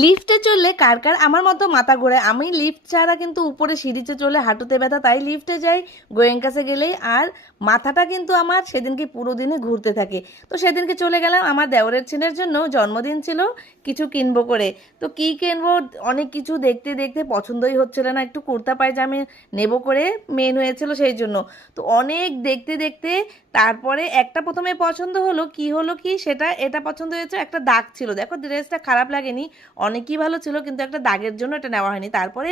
লিফটে চললে কার কার আমার মতো মাথা ঘোরায়। আমি লিফট ছাড়া কিন্তু উপরে সিঁড়িতে চলে হাঁটুতে ব্যথা, তাই লিফটে যাই। গোয়েং কাছে গেলেই আর মাথাটা কিন্তু আমার সেদিনকে পুরো দিনে ঘুরতে থাকে। তো সেদিনকে চলে গেলাম, আমার দেওরের ছেলের জন্য জন্মদিন ছিল, কিছু কিনবো করে। তো কি কিনবো, অনেক কিছু দেখতে দেখতে পছন্দই হচ্ছিল না, একটু কুর্তা পায়জামে নেবো করে মেন হয়েছিল সেই জন্য। তো অনেক দেখতে দেখতে তারপরে একটা প্রথমে পছন্দ হলো কি সেটা, এটা পছন্দ হয়েছে, একটা দাগ ছিল, দেখো ড্রেসটা খারাপ লাগেনি, অনেকই ভালো ছিল, কিন্তু একটা দাগের জন্য এটা নেওয়া হয়নি। তারপরে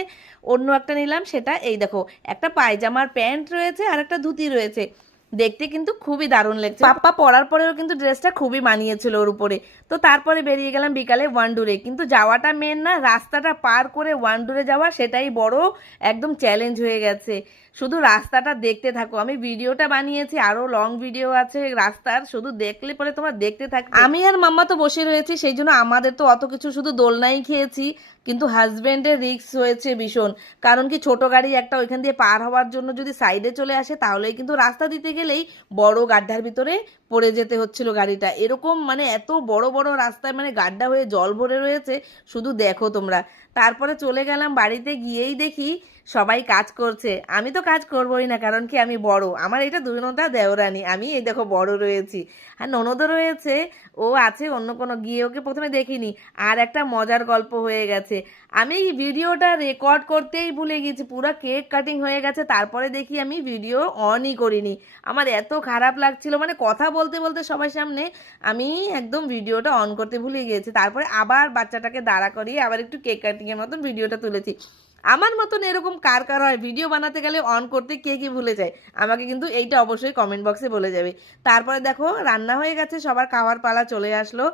অন্য একটা নিলাম, সেটা এই দেখো, একটা পায়জামার প্যান্ট রয়েছে আর একটা ধুতি রয়েছে, দেখতে কিন্তু খুবই দারুণ লাগছে। পাপ্পা পরার পরেও কিন্তু ড্রেসটা খুবই মানিয়েছিল ওর উপরে। তো তারপরে বেরিয়ে গেলাম বিকালে ওয়ান্ডুরে, কিন্তু যাওয়াটা মেন না, রাস্তাটা পার করে ওয়ান্ডুরে যাওয়া সেটাই বড় একদম চ্যালেঞ্জ হয়ে গেছে। শুধু রাস্তাটা দেখতে থাকো, আমি ভিডিওটা বানিয়েছি, আরো লং ভিডিও আছে রাস্তার, শুধু দেখলে পরে তোমরা দেখতে থাকবে। আমি আর মাম্মা তো বসে রয়েছি, সেই জন্য আমাদের তো অত কিছু, শুধু দোলনাই খেয়েছি। কিন্তু হাজবেন্ডের রিস্ক হয়েছে ভীষণ, কারণ কি ছোট গাড়ি একটা ওইখান দিয়ে পার হওয়ার জন্য যদি সাইডে চলে আসে, তাহলেই কিন্তু রাস্তা দিতে গেলেই বড় গাড্ডার ভিতরে পড়ে যেতে হচ্ছিল গাড়িটা। এরকম মানে এত বড় বড় রাস্তায় মানে গাড্ডা হয়ে জল ভরে রয়েছে, শুধু দেখো তোমরা। তারপরে চলে গেলাম, বাড়িতে গিয়েই দেখি সবাই কাজ করছে। আমি তো কাজ করবোই না, কারণ কি আমি বড়, আমার এটা দুই নটা দেওরানি, আমি এই দেখো বড় রয়েছি। আর ননদও রয়েছে, ও আছে অন্য কোনো, গিয়ে ওকে প্রথমে দেখিনি। আর একটা মজার গল্প হয়ে গেছে, আমি এই ভিডিওটা রেকর্ড করতেই ভুলে গেছি, পুরো কেক কাটিং হয়ে গেছে, তারপরে দেখি আমি ভিডিও অনই করিনি। আমার এত খারাপ লাগছিল, মানে কথা বলতে বলতে সবার সামনে আমি একদম ভিডিওটা অন করতে ভুলে গিয়েছি। তারপরে আবার বাচ্চাটাকে দাঁড়া করিয়ে আবার একটু কেক কাটিংয়ের মতন ভিডিওটা তুলেছি। আমার মতন এরকম কার কার হয়, ভিডিও বানাতে গেলে অন করতে কে কে ভুলে যায়, আমাকে কিন্তু এইটা অবশ্যই কমেন্ট বক্সে বলে যাবে। তারপরে দেখো রান্না হয়ে গেছে, সবার খাওয়ার পালা চলে আসলো।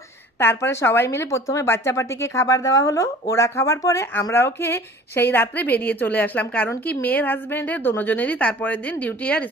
তারপরে সবাই মিলে প্রথমে বাচ্চা পার্টিকে খাবার দেওয়া হলো, ওরা খাবার পরে আমরাও খেয়ে সেই রাত্রে বেরিয়ে চলে আসলাম, কারণ কি মেয়ের হাজব্যান্ডের দুজনেরই তারপরের দিন ডিউটি আর